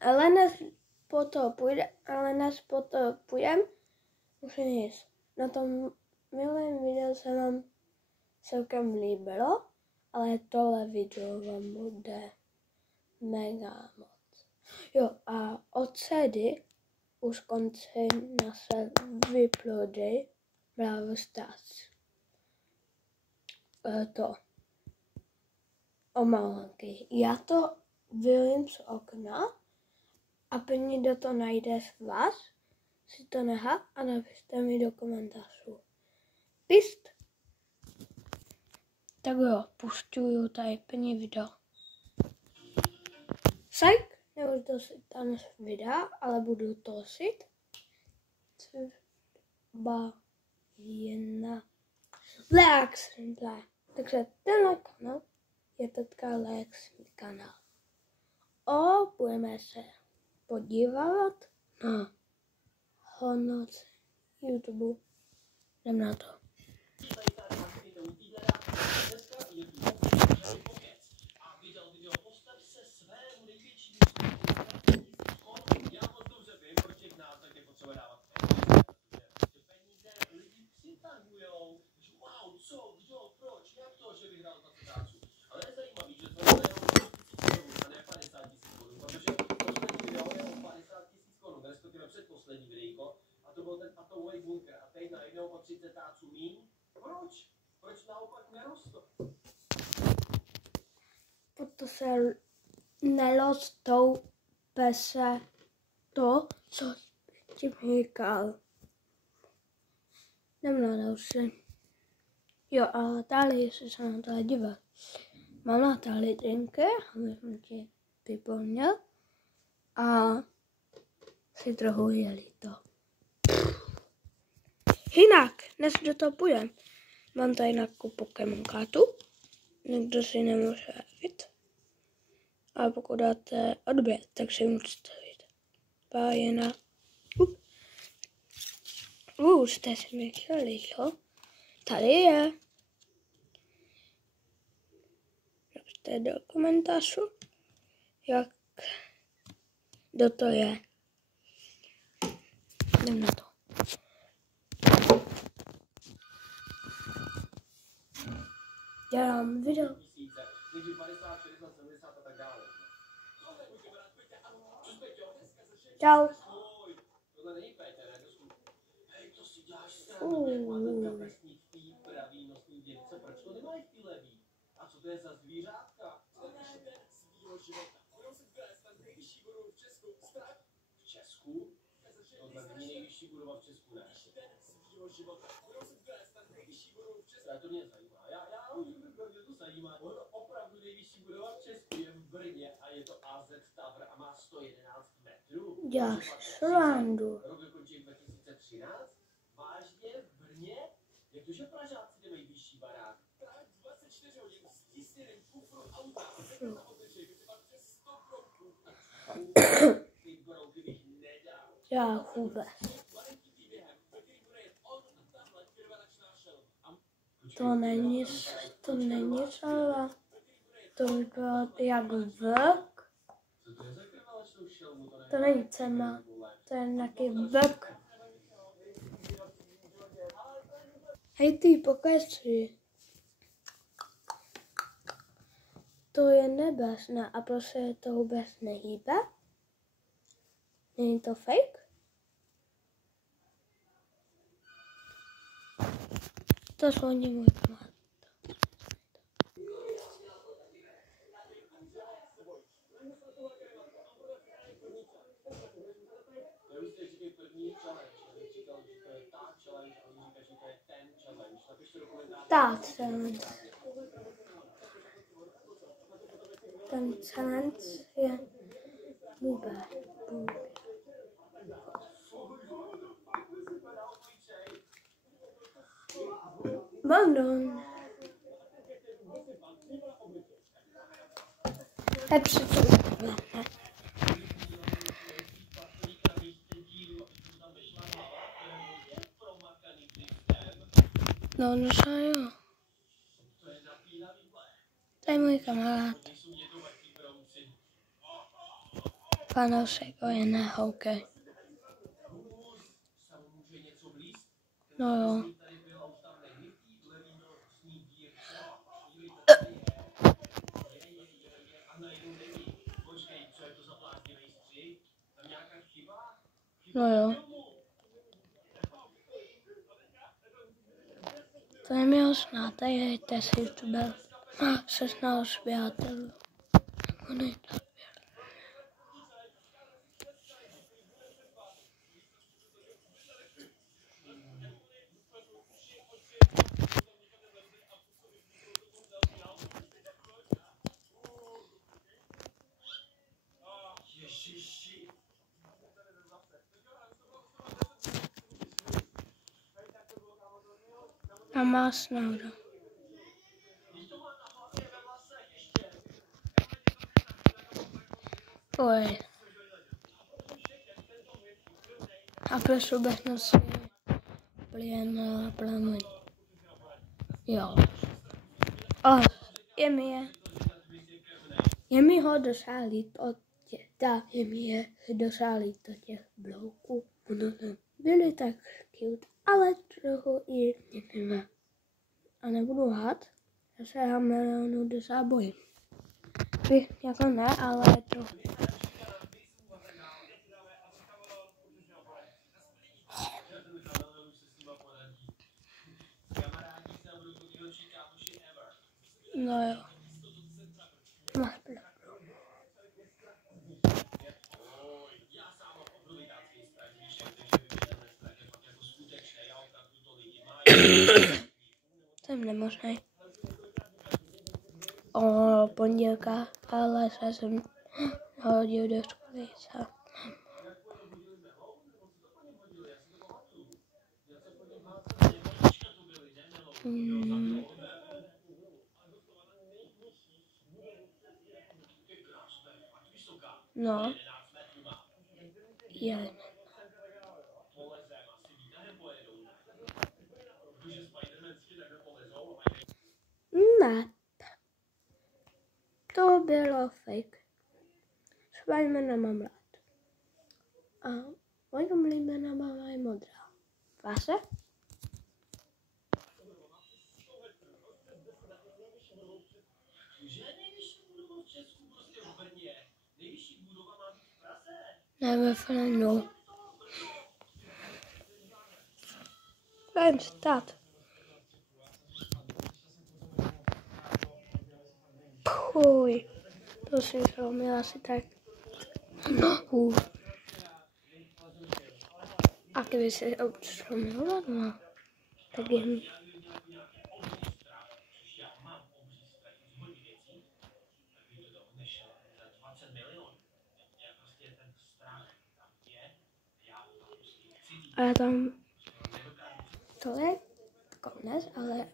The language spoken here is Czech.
Ale dnes po to půjdem, už je nic. Na tom minulém videu se vám celkem líbilo, ale tohle video vám bude mega moc. Jo, a od CD už končí naše vyprodej Brawl Stars. To omálky. Já to vylím z okna a první, kdo to najde z vás, si to nechá a napište mi do komentářů. Pist! Tak jo, pušťuju tady první video. Sajk, nebudu tosit tam videa, ale budu tosit třeba jedna Lex. Takže tenhle kanál je teďka Lex kanál. Budeme se podívat na hodnoty YouTube. Jdem na to. Předposlední videjko, a to byl ten atomový bunkr. A teď najednou o 30 táců míň. Proč? Proč naopak nerostl? Proto se nerostou pese to, co tím říkal. Jdem na další. Jo, ale tady, jestli se na to dívat. Mám na tady drinky, abych ti připomněl. A si trochu jeli to. Jinak, dnes do toho půjdem. Mám tady nějakou Pokémon kartu. Někdo si nemůže vidět. Ale pokud dáte odběr, tak si můžete vidět. Pájena. Jste si mysleli, jo? Tady je. Napište do komentářů, jak kdo to je. Jdem na to. Dělám video. Čau. A co to je za zvířátka? Svýho života. Budou se vést tam nejvyšší budovu v Česku. V Česku? To není nejvyšší budova v Česku, ne? Svýho života. Budou se vést tam nejvyšší budovu v Česku. To mě zajímá. Já už bych to zajímá. Opravdu nejvyšší budova v Česku je v Brně a je to AZ Tower a má 111 metrů. Děláš srandu. Rok dokončí 2013? Vážně v Brně? Jak to, že Pražáci nemají vyšší barák? Tak 24 hodin s tisněným kufru auta a sekne na otečej, vytrvat přes 100 kroků. Ty brouky bych nedal. Já vůbec. To není šalva. To vypadá jak vlk. To není cena. To je nějaký vlk. Hej ty, pokeci. To je nebesné a prostě to vůbec nehýbe. Není to fake? To zvoní můj kamarád. Tak, ten challenge je bube. London. Tak se to uděláme. No, jo. To je můj kamarád. fanoušek o jiné hokej. No jo. No jo. To je mi snad, hejte si YouTube. 16 přátelů. A má snouda. Oj. A pro sobětnosti plyn plamen. Jo. A je mi ho dosálit od těch blouků. Byly tak cute, ale trochu i nevím. A nebudu hát, já se Hameleonu docela bojím. Vy jako ne, ale trochu. No jo. Máš pravdu. Jsem nemožný. O pondělka, ale jsem hodil do školy. No. Je. Ne. To bylo fake. Spidermana mám rád. A moje oblíbená barva je modrá. Vaše? Ne, ve Frenu. Ven stát. Puj. To si zlomil asi tak. No. A kdyby si odstromil, no, tak jen. A tam to je konec, ale